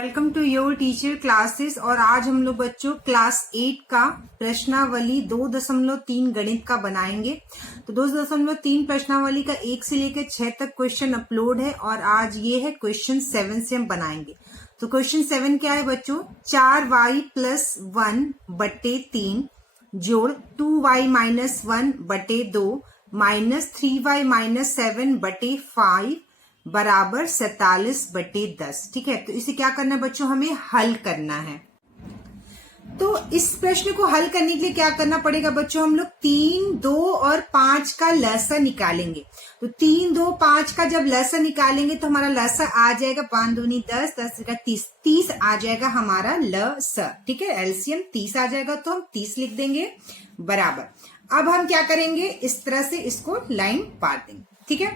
Welcome to your teacher classes. और आज हम लोग बच्चों क्लास 8 का प्रश्नावली 2.3 गणित का बनाएंगे। तो 2.3 प्रश्नावली का 1 से लेकर 6 तक क्वेश्चन अपलोड है और आज ये है क्वेश्चन 7 से हम बनाएंगे। तो क्वेश्चन 7 क्या है बच्चों, 4y + 1/3 जोड़ 2y - 1/2 माइनस 3y - 7/5 बराबर 47/10। ठीक है, तो इसे क्या करना है बच्चों, हमें हल करना है। तो इस प्रश्न को हल करने के लिए क्या करना पड़ेगा बच्चों, हम लोग 3, 2 और 5 का लसा निकालेंगे। तो 3, 2, 5 का जब लसा निकालेंगे तो हमारा लसा आ जाएगा 5 दूनी 10, 10 का 30, 30 आ जाएगा हमारा लसा। ठीक है, एलसीएम 30 आ जाएगा तो हम 30 लिख देंगे बराबर। अब हम क्या करेंगे, इस तरह से इसको लाइन पार देंगे। ठीक है,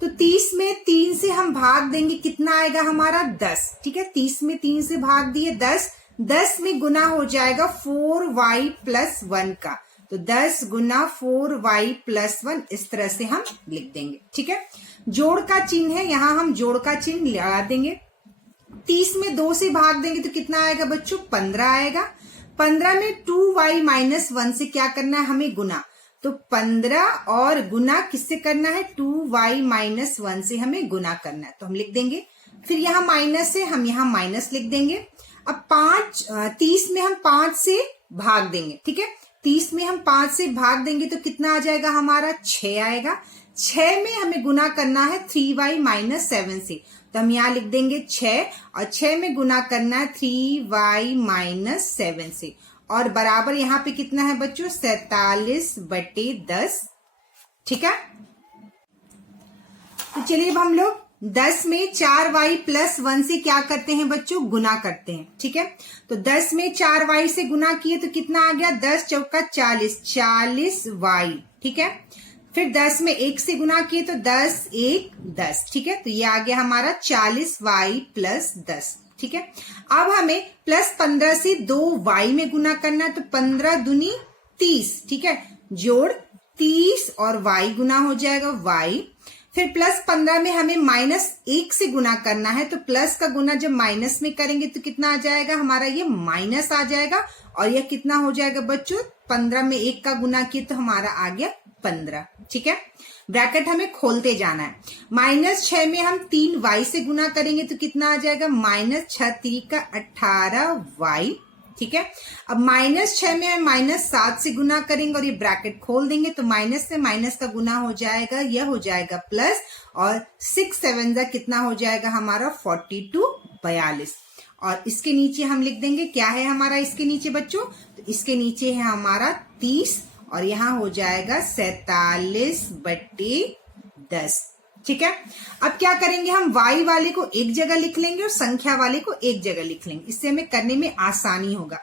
तो 30 में 3 से हम भाग देंगे, कितना आएगा हमारा 10। ठीक है, 30 में 3 से भाग दिए 10, 10 में गुना हो जाएगा 4y + 1 का। तो 10 गुना 4y + 1 इस तरह से हम लिख देंगे। ठीक है, जोड़ का चिन्ह है, यहां हम जोड़ का चिन्ह लगा देंगे। 30 में 2 से भाग देंगे तो कितना आएगा बच्चों, 15 आएगा। 15 में 2y - 1 से क्या करना है हमें, गुना। तो 15 और गुना किससे करना है, 2y - 1 से हमें गुना करना है, तो हम लिख देंगे। फिर यहाँ माइनस है, हम यहाँ माइनस लिख देंगे। अब 30 में हम 5 से भाग देंगे। ठीक है, 30 में हम 5 से भाग देंगे तो कितना आ जाएगा हमारा, 6 आएगा। 6 में हमें गुना करना है 3y - 7 से, तो हम यहाँ लिख देंगे 6 और 6 में गुना करना है 3y - 7 से और बराबर यहाँ पे कितना है बच्चों, 47/10। ठीक है, तो चलिए अब हम लोग 10 में 4y + 1 से क्या करते हैं बच्चों, गुना करते हैं। ठीक है, तो 10 में 4y से गुना किए तो कितना आ गया, 10 चौका 40, 40y। ठीक है, फिर 10 में 1 से गुना किए तो 10 1 10। ठीक है, तो ये आ गया हमारा 40y + 10। ठीक है, अब हमें +15 से 2y में गुना करना है, तो 15 दूनी 30। ठीक है, जोड़ 30 और y गुना हो जाएगा y। फिर +15 में हमें -1 से गुना करना है, तो प्लस का गुना जब माइनस में करेंगे तो कितना आ जाएगा हमारा, ये माइनस आ जाएगा। और यह कितना हो जाएगा बच्चों, 15 में 1 का गुना किए तो हमारा आ गया 15। ठीक है, ब्रैकेट हमें खोलते जाना है। -6 में हम 3y से गुना करेंगे तो कितना आ जाएगा, -6 3 का 18y। ठीक है, अब -6 में हम -7 से गुना करेंगे और ये ब्रैकेट खोल देंगे तो माइनस से माइनस का गुना हो जाएगा, यह हो जाएगा प्लस, और 6 7 जा कितना हो जाएगा हमारा 42 42। और इसके नीचे हम लिख देंगे, क्या है हमारा इसके नीचे बच्चों, तो इसके नीचे है हमारा 30 और यहाँ हो जाएगा 47/10। ठीक है, अब क्या करेंगे, हम y वाले को एक जगह लिख लेंगे और संख्या वाले को एक जगह लिख लेंगे, इससे हमें करने में आसानी होगा।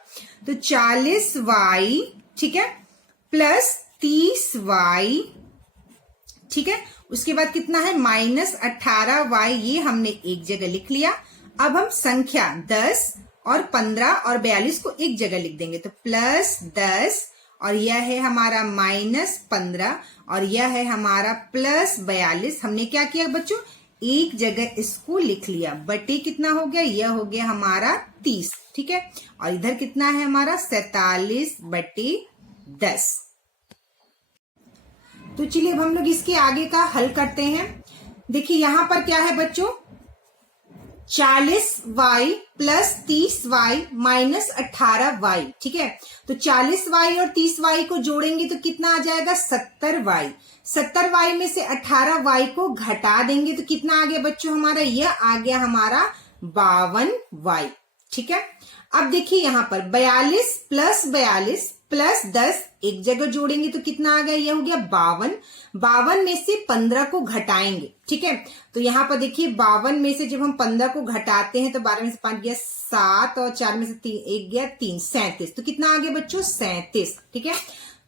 तो 40y, ठीक है, + 30y। ठीक है, उसके बाद कितना है, -18y, ये हमने एक जगह लिख लिया। अब हम संख्या 10 और 15 और 42 को एक जगह लिख देंगे, तो +10 और यह है हमारा -15 और यह है हमारा +42। हमने क्या किया बच्चों, एक जगह इसको लिख लिया, बटे कितना हो गया, यह हो गया हमारा 30। ठीक है, और इधर कितना है हमारा 47/10। तो चलिए अब हम लोग इसके आगे का हल करते हैं। देखिए यहां पर क्या है बच्चों, 40y + 30y - 18y। ठीक है, तो 40y और 30y को जोड़ेंगे तो कितना आ जाएगा, 70y। 70y में से 18y को घटा देंगे तो कितना आ गया बच्चों हमारा, यह आ गया हमारा 52y। ठीक है, अब देखिए यहाँ पर 42 + 42 + 10 एक जगह जोड़ेंगे तो कितना आ गया, यह हो गया 52। 52 में से 15 को घटाएंगे। ठीक है, तो यहाँ पर देखिए 52 में से जब हम 15 को घटाते हैं तो 12 में से 5 गया 7 और 4 में से 3 1 गया 3, 37। तो कितना आ गया बच्चों, 37। ठीक है,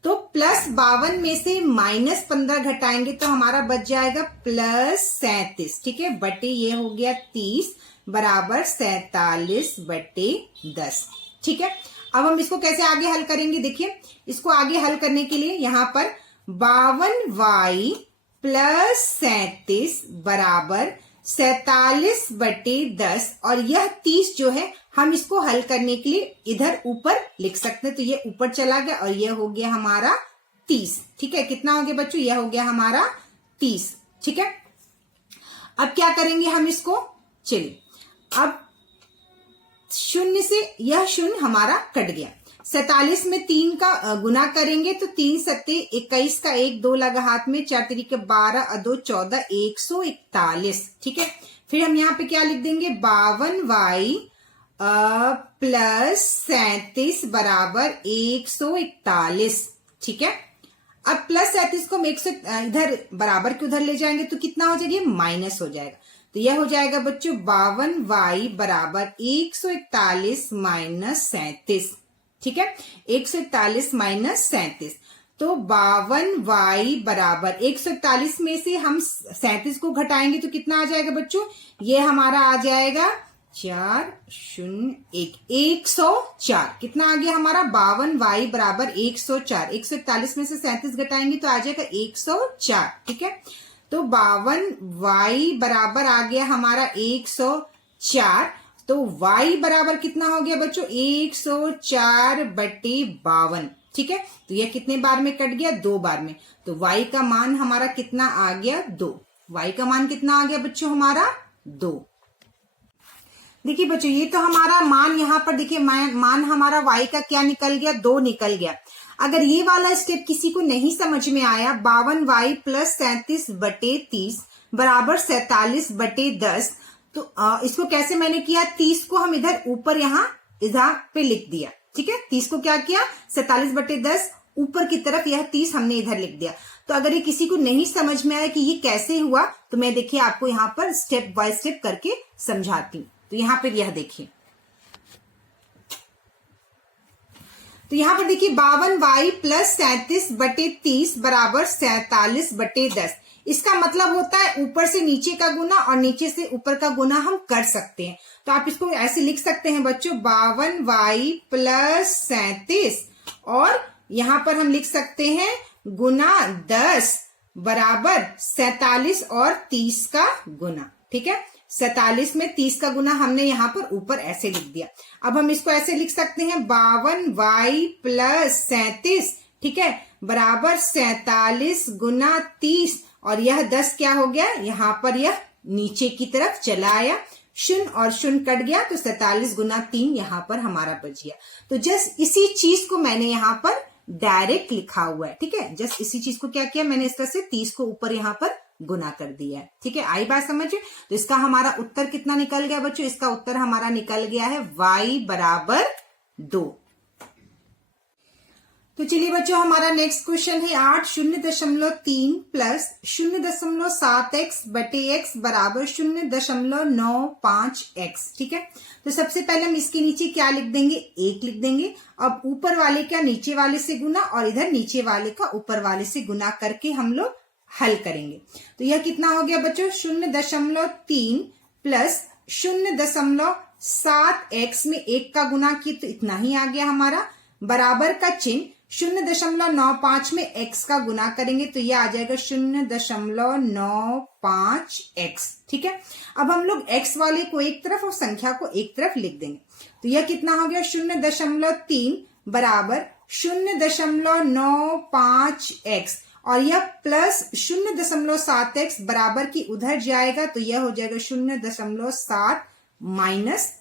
तो +52 में से -15 घटाएंगे तो हमारा बच जाएगा +37। ठीक है, बटे ये हो गया 30 बराबर 47/10। ठीक है, अब हम इसको कैसे आगे हल करेंगे, देखिए इसको आगे हल करने के लिए यहाँ पर 52y + 37 बराबर 47/10 और यह 30 जो है हम इसको हल करने के लिए इधर ऊपर लिख सकते हैं। तो ये ऊपर चला गया और यह हो गया हमारा 30। ठीक है, कितना हो गया बच्चों? यह हो गया हमारा 30। ठीक है, अब क्या करेंगे हम इसको? चलिए, अब शून्य से यह शून्य हमारा कट गया। 47 में 3 का गुना करेंगे तो 3 सत्ते 21 का 1 2 लगा हाथ में, 4 तरीके 12 और 2 14, 141। ठीक है, फिर हम यहाँ पे क्या लिख देंगे? 52y प्लस 37 बराबर 141। ठीक है, अब प्लस 37 को हम 100 इधर बराबर के उधर ले जाएंगे तो कितना हो जाएगा? माइनस हो जाएगा। तो यह हो जाएगा बच्चों 52y बराबर 141 माइनस 37। ठीक है, 141 माइनस 37। तो 52y बराबर 141 में से हम 37 को घटाएंगे तो कितना आ जाएगा बच्चों? ये हमारा आ जाएगा 401 104। कितना आ गया हमारा? 52y बराबर 104। 141 में से 37 घटाएंगे तो आ जाएगा 104। ठीक है, तो 52y बराबर आ गया हमारा 104। तो y बराबर कितना हो गया बच्चों? 104/52। ठीक है, तो यह कितने बार में कट गया? 2 बार में। तो y का मान हमारा कितना आ गया? 2। y का मान कितना आ गया बच्चों? हमारा 2। देखिए बच्चों, ये तो हमारा मान यहाँ पर देखिए मान हमारा y का क्या निकल गया? 2 निकल गया। अगर ये वाला स्टेप किसी को नहीं समझ में आया, 52y प्लस 37/30 बराबर 47/10, तो इसको कैसे मैंने किया? 30 को हम इधर ऊपर यहाँ इधर पे लिख दिया। ठीक है, 30 को क्या किया? 47/10 ऊपर की तरफ यह 30 हमने इधर लिख दिया। तो अगर ये किसी को नहीं समझ में आया कि ये कैसे हुआ, तो मैं देखिए आपको यहाँ पर स्टेप बाय स्टेप करके समझाती हूँ। तो यहाँ पर यह देखिए, तो यहाँ पर देखिए 52y प्लस 37/30 बराबर 47/10। इसका मतलब होता है ऊपर से नीचे का गुना और नीचे से ऊपर का गुना हम कर सकते हैं। तो आप इसको ऐसे लिख सकते हैं बच्चों, 52y प्लस 37 और यहाँ पर हम लिख सकते हैं गुना 10 बराबर 47 और 30 का गुना। ठीक है, 47 में 30 का गुना हमने यहाँ पर ऊपर ऐसे लिख दिया। अब हम इसको ऐसे लिख सकते हैं 52y प्लस 37, ठीक है, बराबर 47 गुना 30 और यह 10 क्या हो गया? यहाँ पर यह नीचे की तरफ चला आया, शून्य और शून्य कट गया, तो 47 गुना 3 यहाँ पर हमारा बच गया। तो जस्ट इसी चीज को मैंने यहाँ पर डायरेक्ट लिखा हुआ है। ठीक है, जस्ट इसी चीज को क्या किया मैंने, इस तरह से 30 को ऊपर यहाँ पर गुना कर दिया है। ठीक है, आई बात समझ? तो इसका हमारा उत्तर कितना निकल गया बच्चों? इसका उत्तर हमारा निकल गया है y बराबर 2। तो चलिए बच्चों, हमारा नेक्स्ट क्वेश्चन है 8 0.3 प्लस 0.7x बटे x बराबर 0.95x। ठीक है, तो सबसे पहले हम इसके नीचे क्या लिख देंगे? 1 लिख देंगे। अब ऊपर वाले का नीचे वाले से गुना और इधर नीचे वाले का ऊपर वाले से गुना करके हम लोग हल करेंगे। तो यह कितना हो गया बच्चों? 0.3 प्लस 0.7x में 1 का गुना किया तो इतना ही आ गया हमारा, बराबर का चिन्ह 0.95 में x का गुना करेंगे तो यह आ जाएगा 0.95x। ठीक है, अब हम लोग x वाले को एक तरफ और संख्या को एक तरफ लिख देंगे। तो यह कितना हो गया? 0.3 बराबर 0.95x और यह प्लस 0.7x बराबर की उधर जाएगा तो यह हो जाएगा 0.7 माइनस,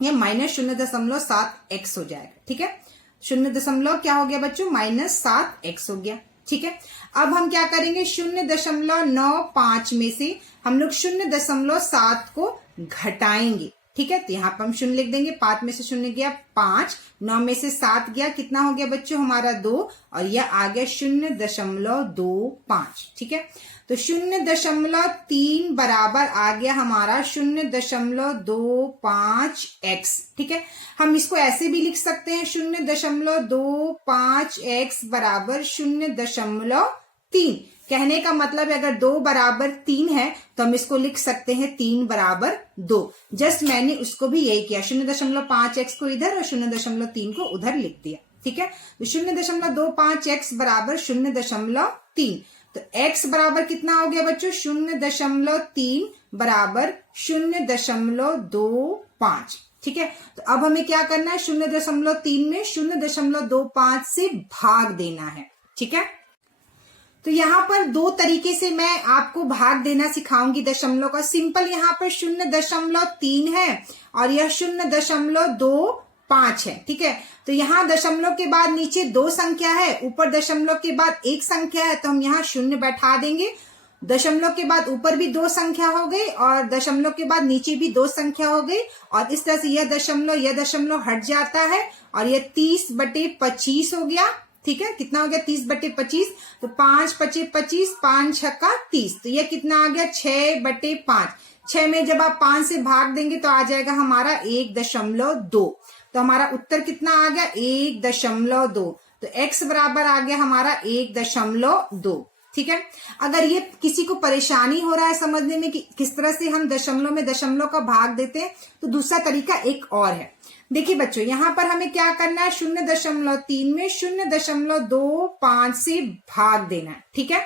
यह माइनस 0.7x हो जाएगा। ठीक है, 0 क्या हो गया बच्चों? -7x हो गया। ठीक है, अब हम क्या करेंगे? 0.95 में से हम लोग 0.7 को घटाएंगे। ठीक है, तो यहाँ पर हम 0 लिख देंगे। 5 में से 0 गया 5, 9 में से 7 गया, कितना हो गया बच्चों? हमारा 2 और यह आ गया 0.25। ठीक है, तो 0.3 बराबर आ गया हमारा 0.25x। ठीक है, हम इसको ऐसे भी लिख सकते हैं 0.25x बराबर 0.3। कहने का मतलब है अगर 2 बराबर 3 है तो हम इसको लिख सकते हैं 3 बराबर 2। जस्ट मैंने उसको भी यही किया, 0.5x को इधर और 0.3 को उधर लिख दिया। ठीक है, तो 0.25x बराबर 0.3। तो x बराबर कितना हो गया बच्चों? 0.3 बराबर 0.25। ठीक है, तो अब हमें क्या करना है, 0.3 में 0.25 से भाग देना है। ठीक है, तो यहाँ पर दो तरीके से मैं आपको भाग देना सिखाऊंगी दशमलव का। सिंपल यहाँ पर 0.3 है और यह 0.25 है। ठीक है, तो यहाँ दशमलव के बाद नीचे दो संख्या है, ऊपर दशमलव के बाद एक संख्या है, तो हम यहाँ 0 बैठा देंगे। दशमलव के बाद ऊपर भी दो संख्या हो गई और दशमलव के बाद नीचे भी दो संख्या हो गई, और इस तरह से यह दशमलव हट जाता है और यह 30/25 हो गया। ठीक है, कितना हो गया, 30/25। तो 5 × 25, 5 × 30, तो यह कितना आ गया, 6/5। 6 में जब आप 5 से भाग देंगे तो आ जाएगा हमारा 1.2। तो हमारा उत्तर कितना आ गया, 1.2। तो x बराबर आ गया हमारा 1.2। ठीक है, अगर ये किसी को परेशानी हो रहा है समझने में कि किस तरह से हम दशमलव में दशमलव का भाग देते हैं, तो दूसरा तरीका एक और है। देखिए बच्चों, यहाँ पर हमें क्या करना है, 0.3 में 0.25 से भाग देना है। ठीक है,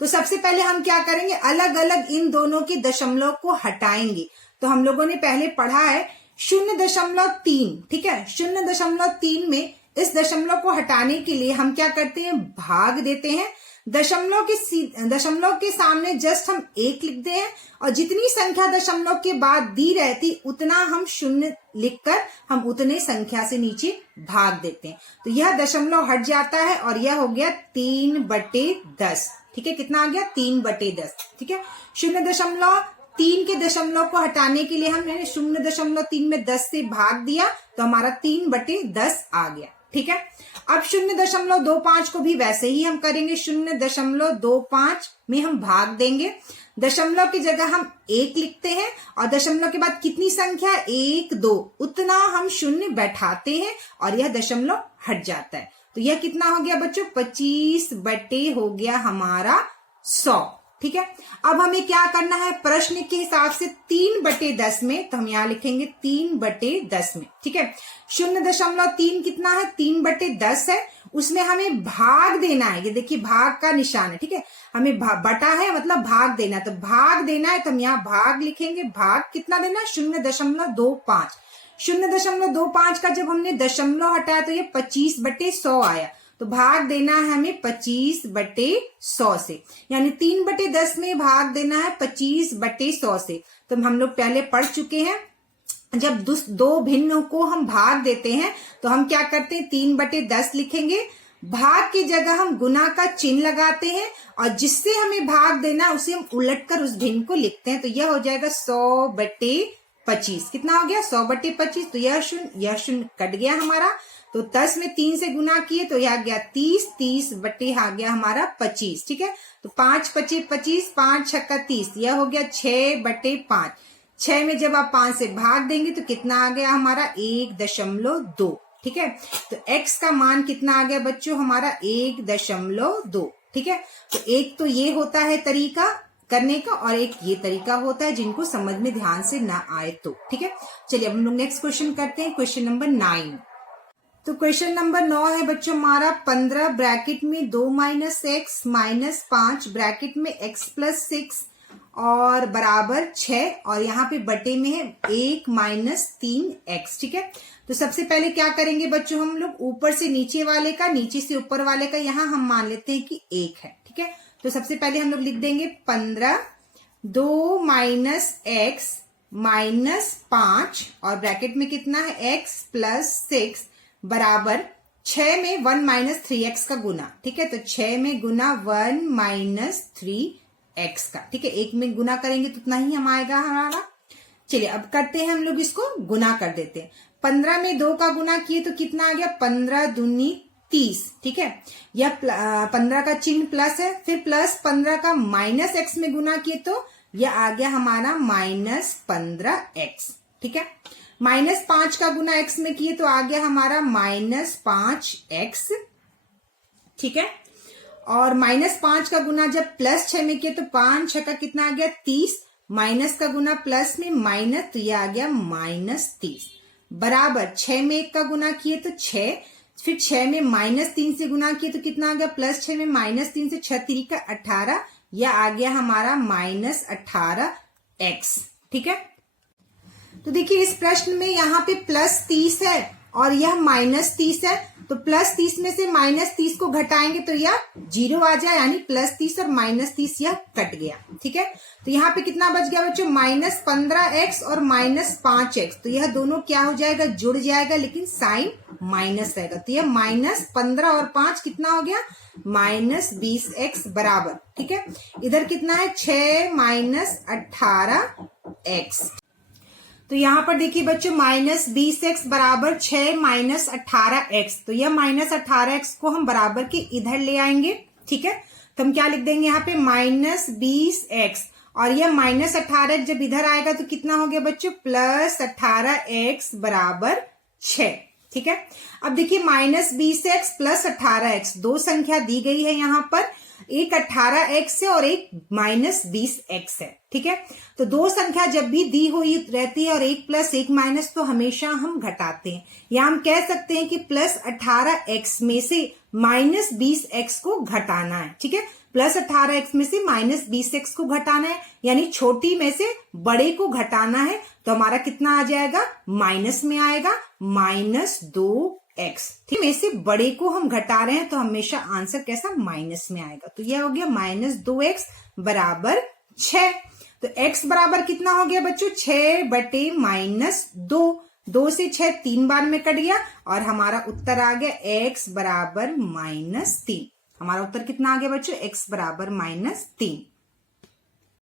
तो सबसे पहले हम क्या करेंगे, अलग अलग इन दोनों के दशमलव को हटाएंगे। तो हम लोगों ने पहले पढ़ा है 0.3। ठीक है, 0.3 में इस दशमलव को हटाने के लिए हम क्या करते हैं, भाग देते हैं। दशमलव के सामने जस्ट हम 1 लिखते हैं और जितनी संख्या दशमलव के बाद दी रहती उतना हम 0 लिखकर हम उतने संख्या से नीचे भाग देते हैं। तो यह दशमलव हट जाता है और यह हो गया 3/10। ठीक है, कितना आ गया, 3/10। ठीक है, 0.3 के दशमलव को हटाने के लिए हमने 0.3 में 10 से भाग दिया तो हमारा 3/10 आ गया। ठीक है, अब 0.25 को भी वैसे ही हम करेंगे। 0.25 में हम भाग देंगे, दशमलव की जगह हम 1 लिखते हैं और दशमलव के बाद कितनी संख्या, 1, 2, उतना हम 0 बैठाते हैं और यह दशमलव हट जाता है। तो यह कितना हो गया बच्चों, 25 हो गया हमारा 100। ठीक है, अब हमें क्या करना है, प्रश्न के हिसाब से 3/10 में, तो हम यहाँ लिखेंगे 3/10 में। ठीक है, 0.3 कितना है, 3/10 है, उसमें हमें भाग देना है। ये देखिए भाग का निशान है। ठीक है, हमें बटा है मतलब भाग देना है, तो भाग देना है तो हम यहाँ भाग लिखेंगे। भाग कितना देना है, 0.25। 0.25 का जब हमने दशमलव हटाया तो ये 25/100 आया, तो भाग देना है हमें 25/100 से, यानी 3/10 में भाग देना है 25/100 से। तो हम लोग पहले पढ़ चुके हैं, जब दो भिन्न को हम भाग देते हैं तो हम क्या करते हैं, 3/10 लिखेंगे, भाग की जगह हम गुना का चिन्ह लगाते हैं और जिससे हमें भाग देना उसे हम उलटकर उस भिन्न को लिखते हैं। तो यह हो जाएगा 100/25। कितना हो गया, 100/25। तो यह 0 कट गया हमारा, तो 10 में 3 से गुना किए तो यह आ गया 30, 30 आ गया हमारा 25। ठीक है, तो 5 × 25 25, 5 × 6 30, यह हो गया 6/5। 6 में जब आप 5 से भाग देंगे तो कितना आ गया हमारा, 1.2। ठीक है, तो x का मान कितना आ गया बच्चों, हमारा 1.2। ठीक है, तो एक तो ये होता है तरीका करने का और एक ये तरीका होता है जिनको समझ में ध्यान से ना आए तो। ठीक है, चलिए अब हम लोग नेक्स्ट क्वेश्चन करते हैं, क्वेश्चन नंबर 9। तो क्वेश्चन नंबर 9 है बच्चों हमारा, 15 ब्रैकेट में 2 - x - 5 ब्रैकेट में x + 6 और बराबर 6 और यहाँ पे बटे में है 1 - 3x। ठीक है, तो सबसे पहले क्या करेंगे बच्चों, हम लोग ऊपर से नीचे वाले का, नीचे से ऊपर वाले का यहाँ हम मान लेते हैं कि 1 है। ठीक है, तो सबसे पहले हम लोग लिख देंगे 15 2 - x - 5 और ब्रैकेट में कितना है, x + 6 बराबर 6 में 1 - 3x का गुना। ठीक है, तो 6 में गुना 1 - 3x का। ठीक है, 1 में गुना करेंगे तो उतना ही हम आएगा हमारा। चलिए अब करते हैं हम लोग इसको गुना कर देते हैं। 15 में 2 का गुना किए तो कितना आ गया, 15 दूनी 30। ठीक है, यह 15 का चिन्ह प्लस है, फिर प्लस 15 का -x में गुना किए तो यह आ गया हमारा -15x। ठीक है, -5 का गुना x में किए तो आ गया हमारा -5x। ठीक है, और -5 का गुना जब +6 में किए तो 5 6 का कितना आ गया, 30, माइनस का गुना प्लस में माइनस, तो यह आ गया -30 बराबर 6 में 1 का गुना किए तो 6, फिर 6 में -3 से गुना किए तो कितना आ गया, +6 में -3 से 6 3 का 18, यह आ गया हमारा -18 x। ठीक है, तो देखिए इस प्रश्न में यहाँ पे +30 है और यह -30 है, तो +30 में से -30 को घटाएंगे तो यह 0 आ जाए, यानी +30 और -30 यह कट गया। ठीक है, तो यहाँ पे कितना बच गया बच्चों, -15x और -5x, तो यह दोनों क्या हो जाएगा, जुड़ जाएगा, लेकिन साइन माइनस रहेगा, तो यह -15 और 5 कितना हो गया, -20x बराबर। ठीक है, इधर कितना है, 6 -18x। तो यहाँ पर देखिए बच्चों -20x बराबर 6 -18x, तो यह -18x को हम बराबर के इधर ले आएंगे। ठीक है, तो हम क्या लिख देंगे यहाँ पे, -20x, और यह -18x जब इधर आएगा तो कितना हो गया बच्चों, +18x बराबर 6। ठीक है, अब देखिए -20x +18x, दो संख्या दी गई है यहाँ पर, एक 18x है और एक -20x है। ठीक है, तो दो संख्या जब भी दी हुई रहती है और एक प्लस एक माइनस, तो हमेशा हम घटाते हैं, या हम कह सकते हैं कि +18x में से -20x को घटाना है। ठीक है, +18x में से -20x को घटाना है, यानी छोटी में से बड़े को घटाना है, तो हमारा कितना आ जाएगा, माइनस में आएगा, -2x। ठीक, में से बड़े को हम घटा रहे हैं तो हमेशा आंसर कैसा, माइनस में आएगा, तो यह हो गया -2x बराबर 6। तो x बराबर कितना हो गया बच्चों, 6/-2, 2 से 6 3 बार में कट गया, और हमारा उत्तर आ गया x बराबर -3। हमारा उत्तर कितना आ गया बच्चों, x बराबर -3।